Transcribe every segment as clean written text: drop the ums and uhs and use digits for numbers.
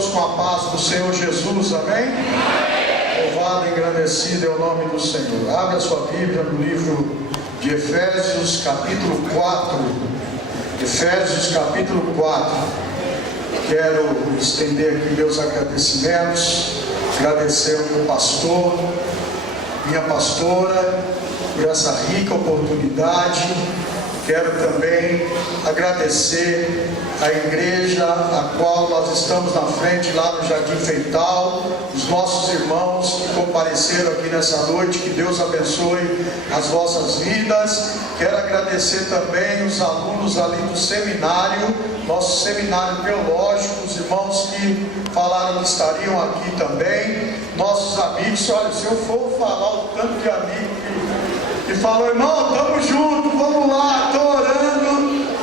todos com a paz do Senhor Jesus, amém? Louvado e engrandecido é o nome do Senhor. Abra sua Bíblia no livro de Efésios, capítulo 4. Efésios, capítulo 4. Quero estender aqui meus agradecimentos, agradecer ao meu pastor, minha pastora, por essa rica oportunidade. Quero também agradecer a igreja a qual nós estamos na frente, lá no Jardim Feital, os nossos irmãos que compareceram aqui nessa noite. Que Deus abençoe as vossas vidas. Quero agradecer também os alunos ali do seminário, nosso seminário teológico, os irmãos que falaram que estariam aqui também, nossos amigos. Olha, se eu for falar o tanto de amigo que falou, irmão, estamos juntos, vamos lá, estou orando.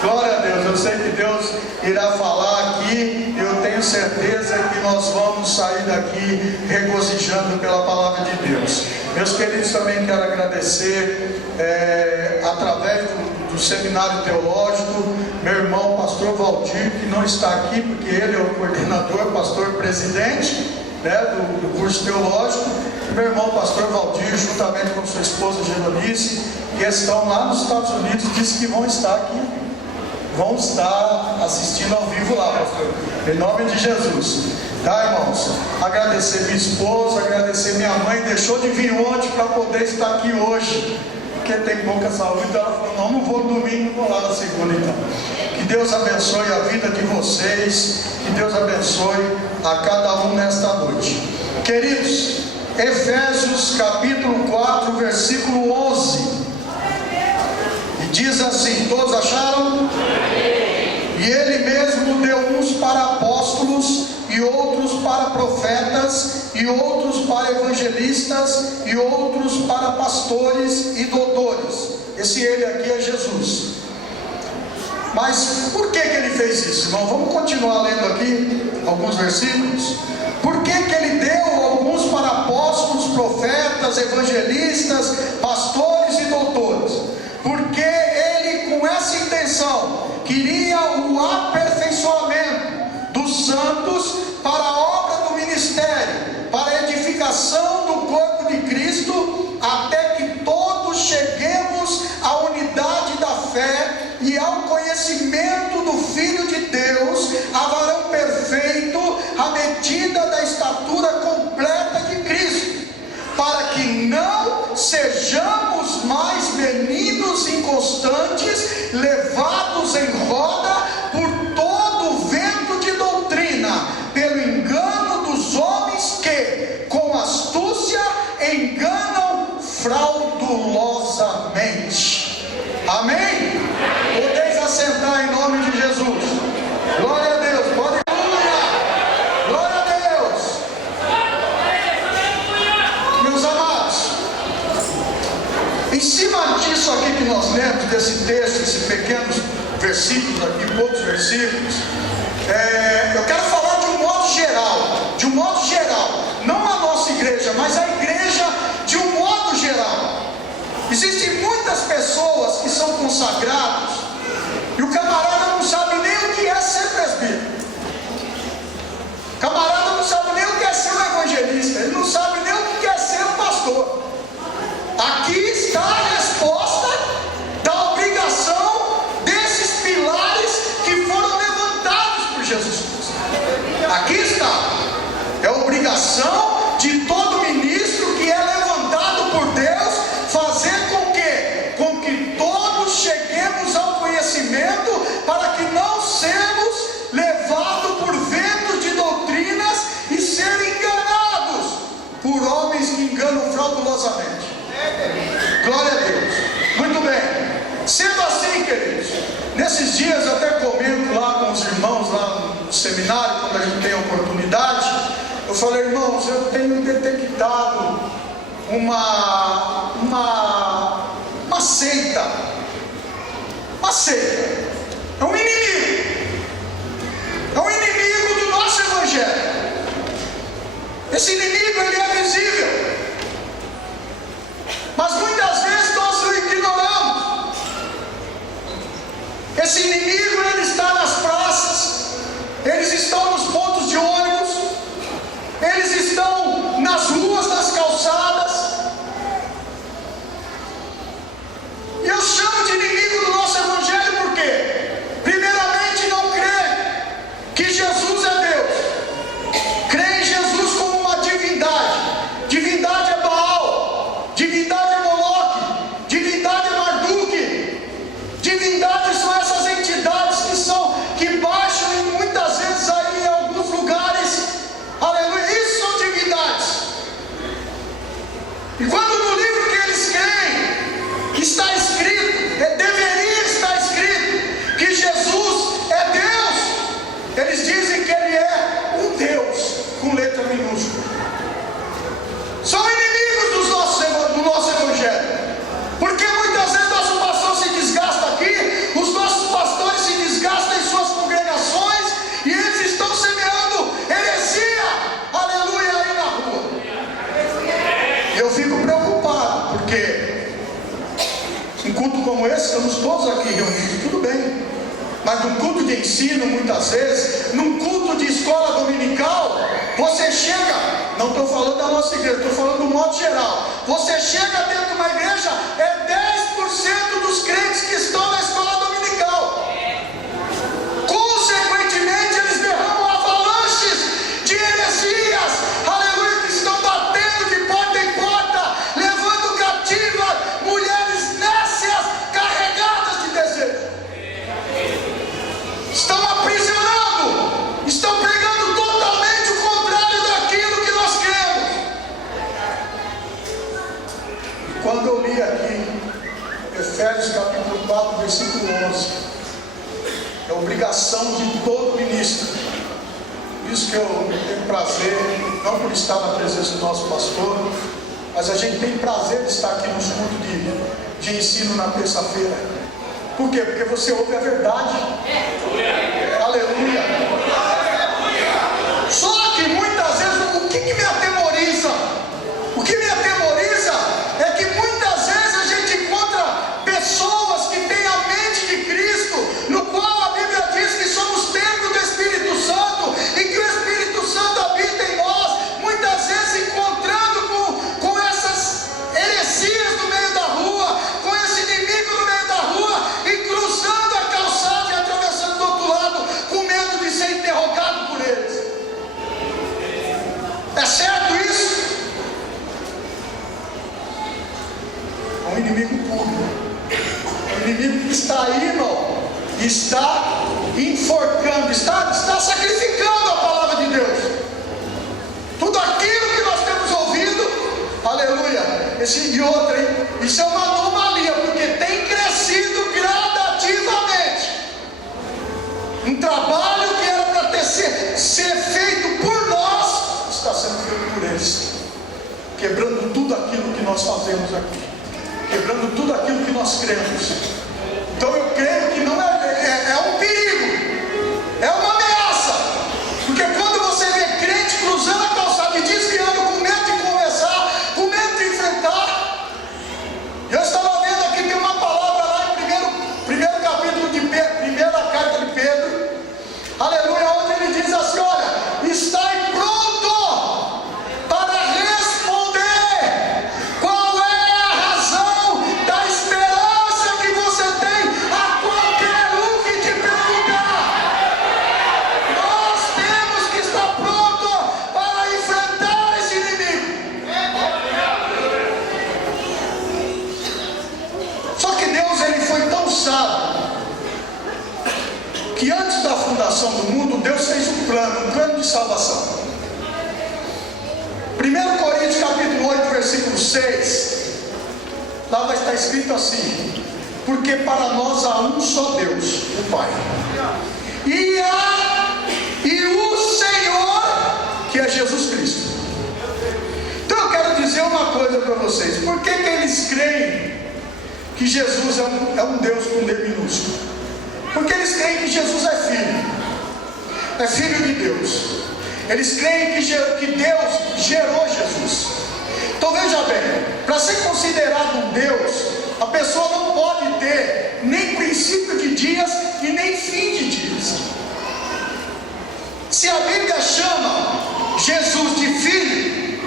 Glória a Deus, eu sei que Deus irá falar aqui. Eu tenho certeza que nós vamos sair daqui regozijando pela palavra de Deus. Meus queridos, também quero agradecer através do seminário teológico, meu irmão pastor Valdir, que não está aqui porque ele é o coordenador, pastor presidente, do curso teológico. Meu irmão pastor Valdir, juntamente com sua esposa Geronice, que estão lá nos Estados Unidos, disse que vão estar aqui, vão estar assistindo ao vivo lá, pastor, em nome de Jesus, tá, irmãos? Agradecer minha esposa, agradecer minha mãe, deixou de vir ontem para poder estar aqui hoje, porque tem pouca saúde. Então ela falou, não vou no domingo, vou lá na segunda. Então que Deus abençoe a vida de vocês, que Deus abençoe a cada um nesta noite. Queridos, Efésios capítulo 4, versículo 11, e diz assim, todos acharam? E ele mesmo deu uns para apóstolos, e outros para profetas, e outros para evangelistas, e outros para pastores e doutores. Esse ele aqui é Jesus. Mas por que ele fez isso, irmão? Vamos continuar lendo aqui alguns versículos. Por que ele deu alguns para apóstolos, profetas, evangelistas, pastores e doutores? Porque ele, com essa intenção, queria o aperfeiçoamento dos santos para a obra do ministério, para a edificação do corpo de Cristo, até que todos cheguemos à unidade da fé e ao conhecimento do Filho de Deus, a varão perfeito, à medida da estatura completa de Cristo, para que não sejamos mais meninos inconstantes, levados em roda por todo o vento de doutrina, pelo engano dos homens que, com astúcia, enganam fraudulosamente. Amém? Podeis assentar em nome de Jesus. Glória a Deus. Pode glória. Glória a Deus. Meus amados, em cima disso aqui que nós lemos, desse texto, esses pequenos versículos aqui, poucos versículos, eu quero falar de um modo geral, não a nossa igreja, mas a igreja de um modo geral. Existem muitas pessoas que são consagrados e o camarada não sabe nem o que é ser presbítero, o camarada não sabe nem o que é ser um evangelista, ele não sabe nem o que é ser um pastor. Aqui está a resposta da obrigação desses pilares que foram levantados por Jesus Cristo. Aqui está, é a obrigação de todo ministro que é levantado por Deus, fazer com que todos cheguemos ao conhecimento, para que não sejamos levados por ventos de doutrinas e ser enganados por homens que enganam fraudulosamente. Glória a Deus. Muito bem. Sendo assim, queridos, nesses dias eu até comento lá com os irmãos lá no seminário, quando a gente tem a oportunidade, eu falei, irmãos, eu tenho detectado uma seita. Uma seita. É um inimigo. É um inimigo do nosso evangelho. Esse inimigo, ele é visível, mas muitas vezes nós o ignoramos. Esse inimigo, ele está nas praças, eles estão nos pontos de ônibus, Eu fico preocupado, porque um culto como esse, estamos todos aqui reunidos, tudo bem, mas num culto de ensino, muitas vezes, num culto de escola dominical, você chega, não estou falando da nossa igreja, estou falando do modo geral, você chega dentro de uma igreja, é 10% dos crentes que estão na escola dominical. Consequentemente, eles derramam avalanches de heresias, aleluia, que estão batendo de porta em porta, levando cativas mulheres nécias, carregadas de desejo. Estão aprisionando, estão pregando totalmente o contrário daquilo que nós cremos. Quando eu li aqui Efésios capítulo 4, versículo 11, é obrigação de todo ministro. Por isso que eu tenho prazer, não por estar na presença do nosso pastor, mas a gente tem prazer de estar aqui nos cultos de ensino na terça-feira. Por quê? Porque você ouve a verdade. Aleluia. Só que muitas vezes, o que me atemoriza? O que me atemoriza é que muitas vezes a gente encontra pessoas que têm a mente de Cristo, no qual a Bíblia diz que somos templo do Espírito Santo e que o Espírito Santo habita em nós, muitas vezes encontrando com essas heresias no meio da rua, com esse inimigo no meio da rua, e cruzando a calçada e atravessando do outro lado, com medo de ser interrogado por eles. É certo isso? É um inimigo público, é um inimigo que está aí, irmão, está enforcando, está sacrificando a palavra de Deus. Tudo aquilo que nós temos ouvido, aleluia, e outra, hein? Isso é uma anomalia, porque tem crescido gradativamente. Um trabalho que era para ser feito por nós, está sendo feito por eles, quebrando tudo aquilo que nós fazemos aqui, quebrando tudo aquilo que nós cremos. Então eu creio que não é um perigo, é uma ameaça, porque quando você vê crente cruzando a calçada e desviando, com medo de conversar, com medo de enfrentar, eu estava vendo aqui, tem uma palavra lá em primeiro capítulo de Pedro, primeira carta de Pedro, aleluia, onde ele diz assim: olha, estai pronto para responder qual é a razão da esperança que você tem a qualquer um que te perguntar. Nós temos que estar pronto para enfrentar esse inimigo. Só que Deus, ele foi tão sábio, que antes da fundação do mundo, Deus fez um plano de salvação. 1 Coríntios capítulo 8, versículo 6, lá vai estar escrito assim: porque para nós há um só Deus, o Pai, e o Senhor, que é Jesus Cristo. Então eu quero dizer uma coisa para vocês: por que eles creem que Jesus é um Deus com D minúsculo? Porque eles creem que Jesus é filho de Deus. Eles creem que Deus gerou Jesus. Então veja bem, para ser considerado um Deus, a pessoa não pode ter nem princípio de dias e nem fim de dias. Se a Bíblia chama Jesus de filho,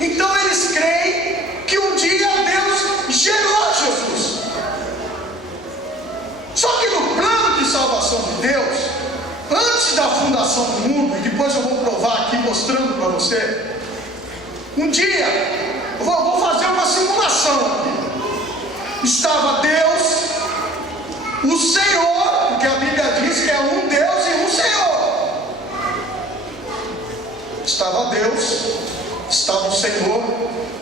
então eles creem que um dia Deus gerou Jesus. Só que no plano de salvação de Deus, antes da fundação do mundo, e depois eu vou provar aqui mostrando para você, um dia, eu vou fazer uma simulação aqui. Estava Deus, o Senhor, porque a Bíblia diz que é um Deus e um Senhor. Estava Deus, estava o Senhor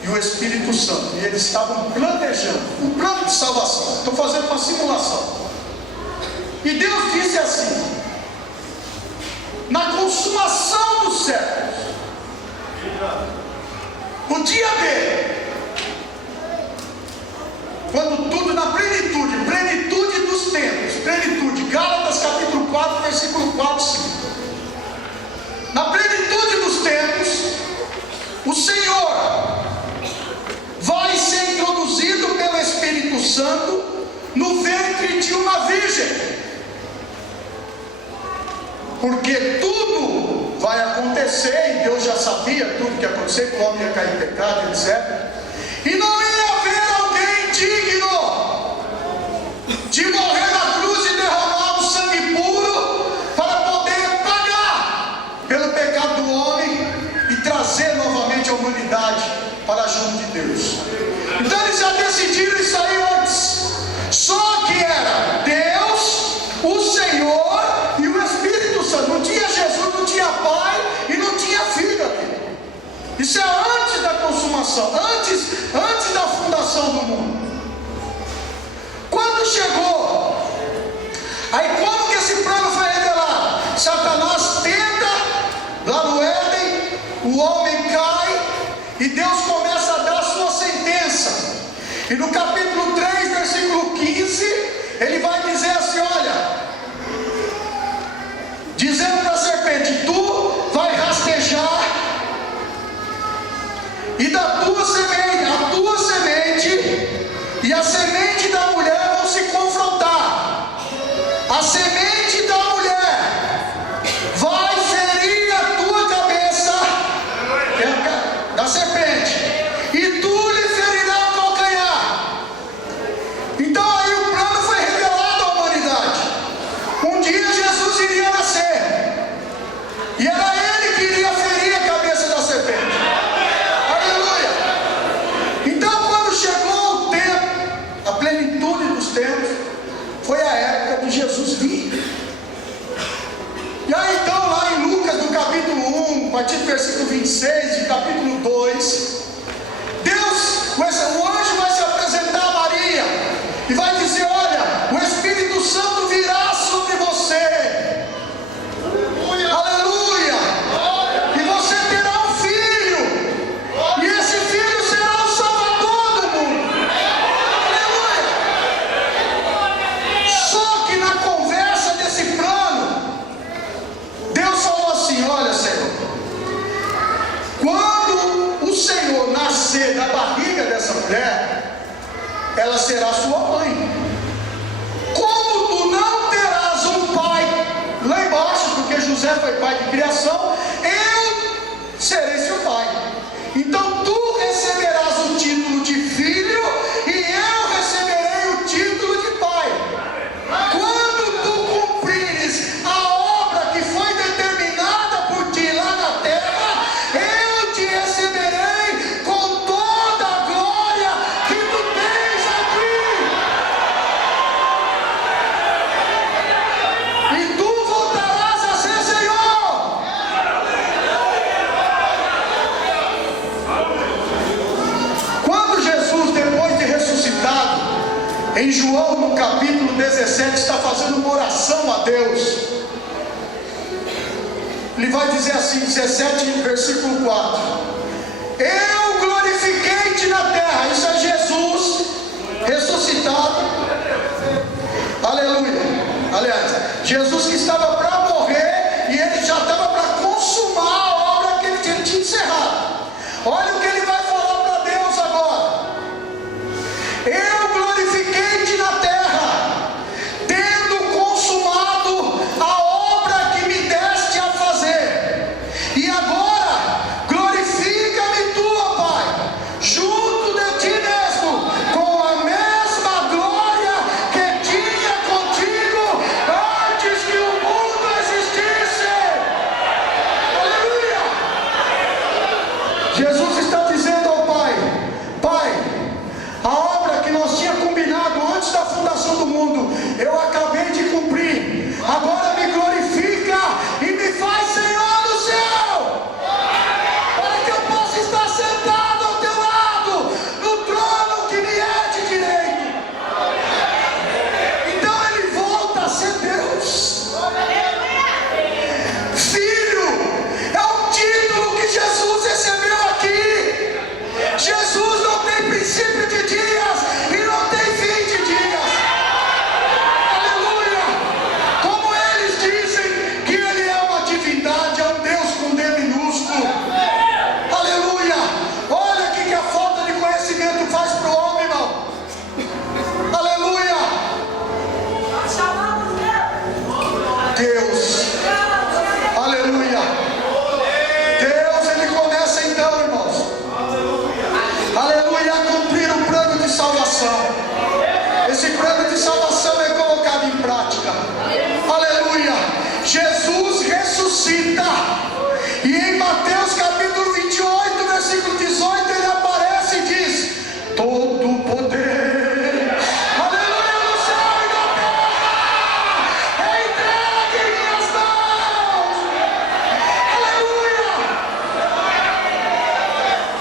e o Espírito Santo, e eles estavam planejando um plano de salvação. Estou fazendo uma simulação. E Deus disse assim: na consumação dos séculos, o dia dele, quando tudo na plenitude dos tempos, plenitude, Gálatas capítulo 4, versículo 4, 5. Na plenitude dos tempos, o Senhor tudo que ia acontecer, que o homem ia cair em pecado, etc. E não ia haver alguém digno de morrer na cruz e derramar o sangue puro para poder pagar pelo pecado do homem e trazer novamente a humanidade para junto de Deus. Então eles já decidiram isso aí antes. Só que era Deus, o Senhor e o Espírito Santo. Não tinha Jesus, não tinha Pai e não tinha Filho aqui. Isso é antes da consumação, antes da fundação do mundo. Quando chegou, aí como que esse plano foi revelado? Satanás tenta lá no Éden, o homem cai e Deus começa a dar a sua sentença. E no capítulo 3, versículo 15, ele vai dizer assim, olha, dizendo para a serpente, tu vai rastejar e da tua semente, a tua semente e a semente da mulher vão se confrontar. A semente da mulher vai ferir a tua cabeça, que é da serpente, e tu lhe ferirá o calcanhar. Então aí o plano foi revelado à humanidade. Um dia Jesus iria nascer, e era ele que iria ferir a cabeça da serpente. Aleluia! Então quando chegou o tempo, a plenitude dos tempos, foi a época de Jesus vir. E aí então lá em Lucas, no capítulo 1, a partir do versículo 26, de capítulo 2, o anjo vai se apresentar a Maria e vai dizer, olha, o Espírito Santo virá sobre você. Aleluia! E você terá um filho, e esse filho será o Salvador do mundo. Aleluia! Só que na conversa desse plano, Deus falou assim, olha, Senhor, quando o Senhor nascer da barriga dessa mulher, ela será sua mãe. Como tu não terás um pai lá embaixo, porque José foi pai de criação, eu serei seu pai. Então tu receberás o título de filho e eu receberei o título de pai. Quando tu cumprires a obra que foi determinada por ti lá na terra, eu te receberei com toda a glória que tu tens aqui. E tu voltarás a ser Senhor. Quando Jesus, depois de ressuscitado, em João no capítulo 17, está fazendo uma oração a Deus, ele vai dizer assim, 17, versículo 4, eu glorifiquei-te na terra. Isso é Jesus ressuscitado. Aleluia. Aliás, Jesus que estava para morrer e ele já estava para consumar a obra que ele tinha encerrado. Olha o que ele vai falar para Deus agora. Eu glorifiquei-te na terra, tendo consumado a obra que me deste a fazer. E agora glorifica-me tu, ó Pai, junto de ti mesmo, com a mesma glória que tinha contigo antes que o mundo existisse. Aleluia! Jesus está dizendo ao Pai, Pai, a obra que nós tínhamos combinado antes da fundação do mundo, eu acabei de cumprir. Agora me glorifica e me faz Senhor do céu, para que eu possa estar sentado ao teu lado, no trono que me é de direito. Então ele volta a ser Deus. Filho é um título que Jesus recebeu aqui.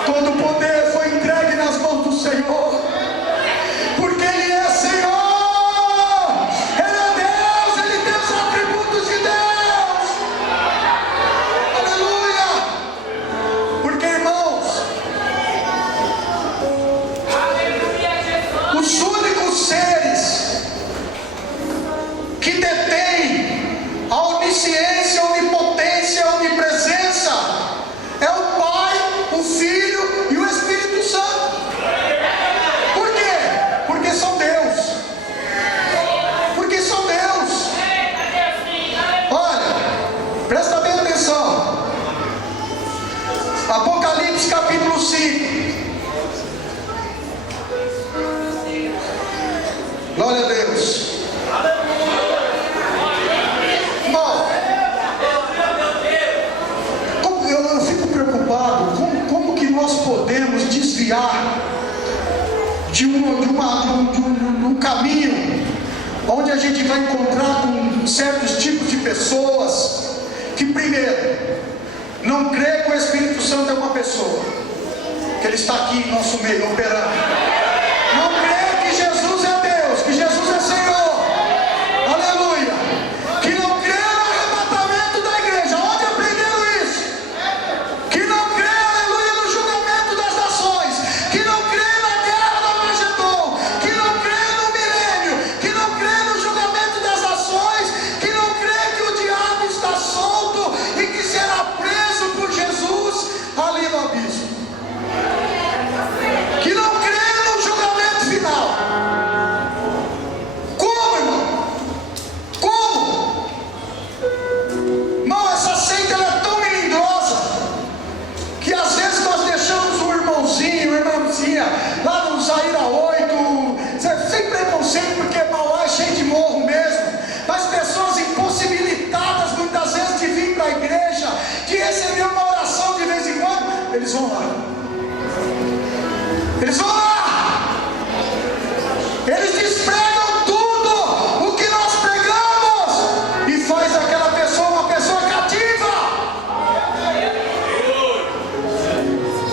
Todo o poder foi entregue nas mãos do Senhor, porque Ele é Senhor, Ele é Deus, Ele tem os atributos de Deus. Aleluia! Porque, irmãos, os únicos seres que detêm a onisciência, a onipotência, a onipresença é o Pai, o Filho e o Espírito Santo. Por quê? Porque são Deus. Porque são Deus. Olha, presta bem atenção. Apocalipse capítulo 5. Glória a Deus. Bom, eu fico preocupado como que nós podemos desviar de um caminho onde a gente vai encontrar com certos tipos de pessoas que, primeiro, não crê que o Espírito Santo é uma pessoa, que Ele está aqui em nosso meio operando. Não crê que Jesus é Deus, que Jesus é Senhor. Aleluia. Que não crê no arrebatamento da igreja. Onde aprenderam isso? Que não crê, aleluia, no julgamento das nações. Que não crê na guerra do Armagedon. Que não crê no milênio. Que não crê no julgamento das nações. Que não crê que o diabo está solto e que será preso por Jesus ali no abismo. Que não crê no julgamento final. Como, irmão? Como? Irmão, essa seita ela é tão melindrosa que às vezes nós deixamos um irmãozinho, uma irmãzinha lá no Zaira 8, sem preconceito, porque Mauá é cheio de morro mesmo, mas pessoas impossibilitadas muitas vezes de vir para a igreja, de receber uma oração de vez em quando, eles vão lá. Eles vão lá. Eles despregam tudo o que nós pregamos e faz daquela pessoa uma pessoa cativa.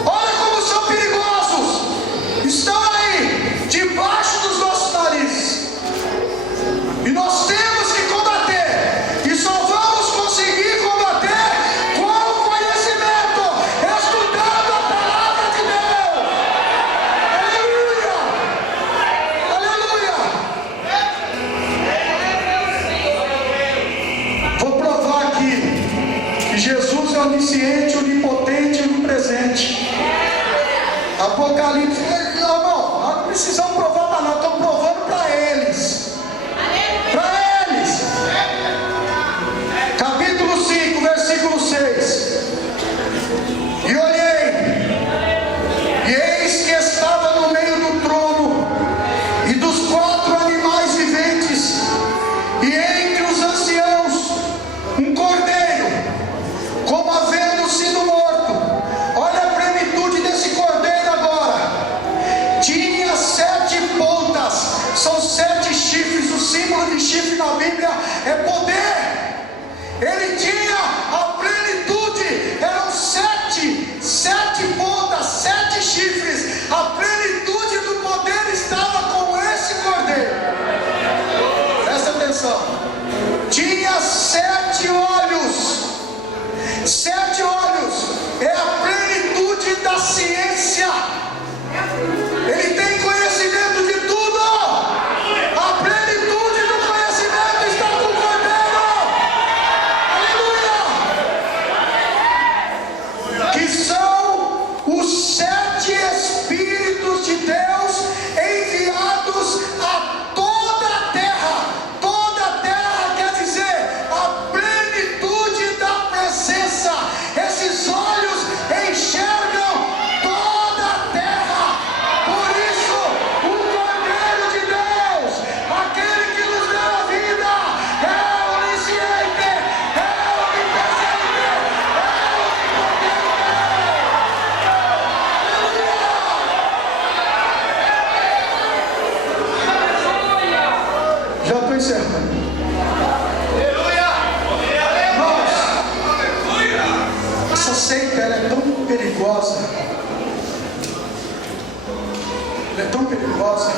Olha como são perigosos. Estão aí debaixo dos nossos narizes. E nós temos que combater. E só vamos conseguir combater com o conhecimento, estudando a palavra de Deus. Aleluia! Aleluia! Vou provar aqui que Jesus é onisciente, onipotente e onipresente. Apocalipse. Não, nós não precisamos provar para nós, estamos provando para eles. Para eles. Capítulo 5, versículo 6. E olhei, e eis que estava no meio do trono e dos 4 animais viventes, e entre os anciãos um cordeiro, como havendo sido morto. Olha a plenitude desse cordeiro agora. Tinha 7 pontas, são 7 chifres. O símbolo de chifre na Bíblia é poder. Ele tinha a plenitude, eram 7 pontas, 7 chifres. A plenitude do poder estava com esse cordeiro. Presta atenção. Tinha 7 olhos. 7 olhos é a plenitude da ciência. Ele tem conhecimento de tudo. A plenitude do conhecimento está com o cordeiro. Aleluia! Que são os 7 Espíritos de Deus enviados a toda a terra. Toda a terra quer dizer a plenitude da presença. Esses olhos enxergam toda a terra. Por isso, o Cordeiro de Deus, aquele que nos deu a vida, é onisciente, é onipresente, já estou encerrando. Irmãos, essa seita ela é tão perigosa perigosa.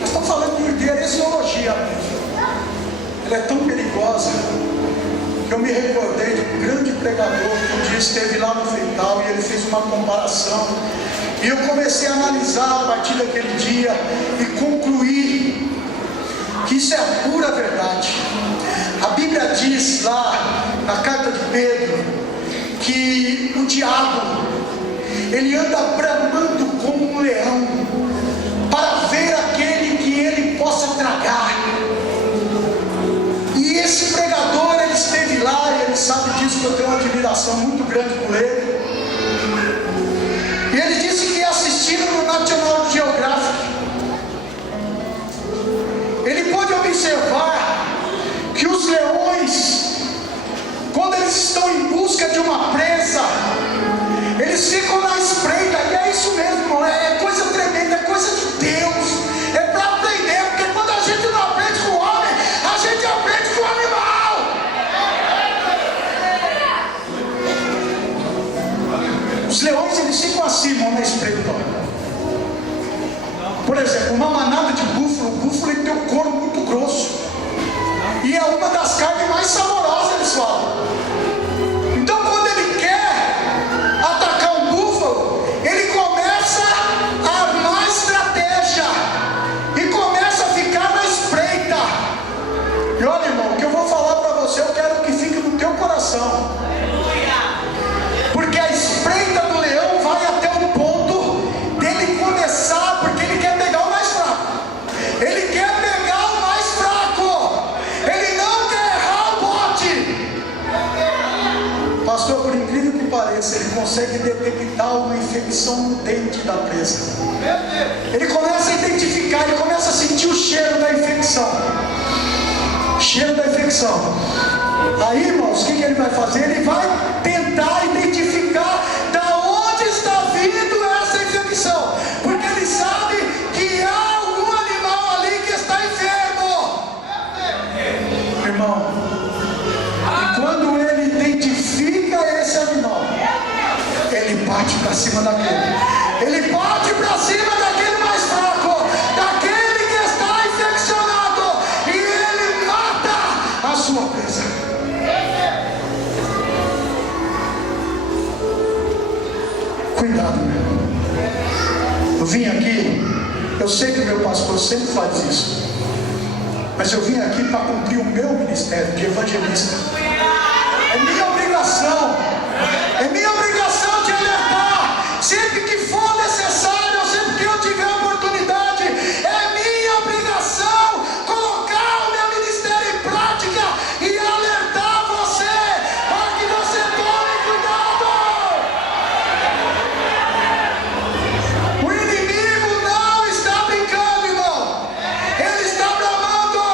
Nós estamos falando de heresiologia. Ela é tão perigosa que eu me recordei de um grande pregador que um dia esteve lá no Feital e ele fez uma comparação. E eu comecei a analisar a partir daquele dia e concluí que isso é a pura verdade. A Bíblia diz lá na carta de Pedro que o diabo, ele anda bramando como um leão para ver aquele que ele possa tragar. E esse pregador, ele esteve lá e ele sabe disso, que eu tenho uma admiração muito grande por ele. E ele disse que ia assistindo no National Geographic. Ele pôde observar que os leões, quando eles estão em busca de uma presa, eles ficam na espreita. E é isso mesmo, é coisa tremenda, é coisa de Deus, é para aprender, porque quando a gente não aprende com o homem, a gente aprende com o animal. Os leões, eles ficam assim, mão na espreita. Por exemplo, uma manada de búfalo, o búfalo, ele tem um couro muito grosso e é uma das carnes mais saborosas, eles falam. Então, quando ele quer atacar um búfalo, ele começa a armar estratégia e começa a ficar na espreita. E olha, irmão, o que eu vou falar para você, eu quero que fique no teu coração, porque a espreita do leão vai até o ponto dele começar, porque ele quer pegar o mais fraco. Ele quer pegar o mais fraco. Ele não quer errar o bote. Pastor, por incrível que pareça, ele consegue detectar uma infecção no dente da presa. Ele começa a identificar, ele começa a sentir o cheiro da infecção. Cheiro da infecção. Aí, irmãos, o que ele vai fazer? Ele vai tentar identificar da onde está vindo essa infecção, porque ele sabe que há algum animal ali que está enfermo. Irmão, e quando ele identifica esse animal, ele parte para cima daquele. Ele parte para cima daquele mais fraco, daquele que está infeccionado, e ele mata a sua presa. Cuidado, meu irmão. Eu vim aqui, eu sei que o meu pastor sempre faz isso, mas eu vim aqui para cumprir o meu ministério de evangelista. É minha obrigação de alertar, sempre que for necessário, sempre que eu tiver oportunidade. É minha obrigação colocar o meu ministério em prática e alertar você, para que você tome cuidado. O inimigo não está brincando, irmão. Ele está bramando.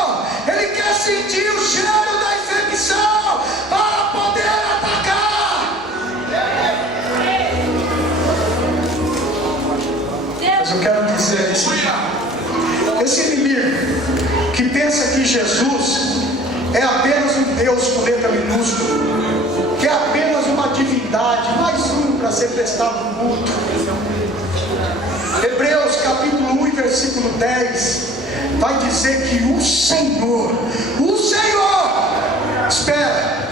Ele quer sentir o cheiro da infecção para poder atacar. Mas eu quero dizer isso. Esse inimigo que pensa que Jesus é apenas um Deus com letra minúscula, que é apenas uma divindade, mais um para ser prestado no culto. Hebreus capítulo 1 e versículo 10 vai dizer que o Senhor, espera,